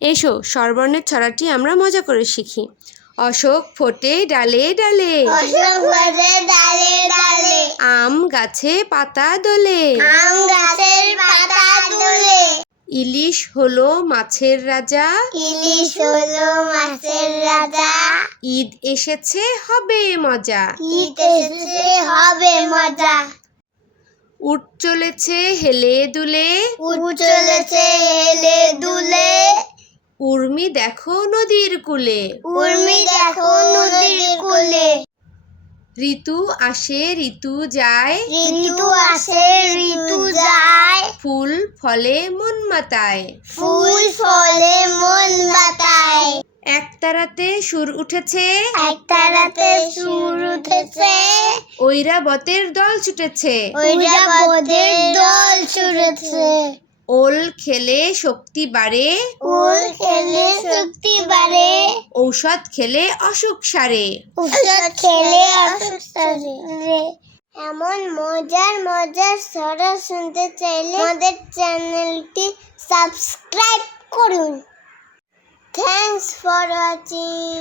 এসো স্বরবর্ণের ছড়াটি আমরা মজা করে শিখি। অশোক ফোটে ডালে ডালে, অশোক ফোটে ডালে ডালে, আম গাছে পাতা দোলে, আম গাছের পাতা দুলে, ইলিশ হলো মাছের রাজা, ইলিশ হলো মাছের রাজা, ঈদ এসেছে হবে মজা, ঈদ এসেছে হবে মজা, উট চলেছে হেলে দুলে, উট চলেছে হেলে দুলে, উর্মি দেখো নদীর কূলে, উর্মি দেখো নদীর কূলে, ঋতু আসে ঋতু যায়, ঋতু আসে ঋতু যায়, ফুল ফলে মন মাতায়, ফুল ফলে মন বাতায়, একতারাতে সুর উঠেছে, একতারাতে সুর উঠেছে, ঐরাবতের দল ছুটেছে, ঐরাবতের দল ছুটেছে, ওল খেলে শক্তি বাড়ে, ওল খেলে শক্তি বাড়ে, ঔষধ খেলে অসুখ সারে। ঔষধ খেলে অসুখ সারে। এমন মজার মজার ছড়া শুনতে চাইলে আমাদের চ্যানেলটি সাবস্ক্রাইব করুন। Thanks for watching.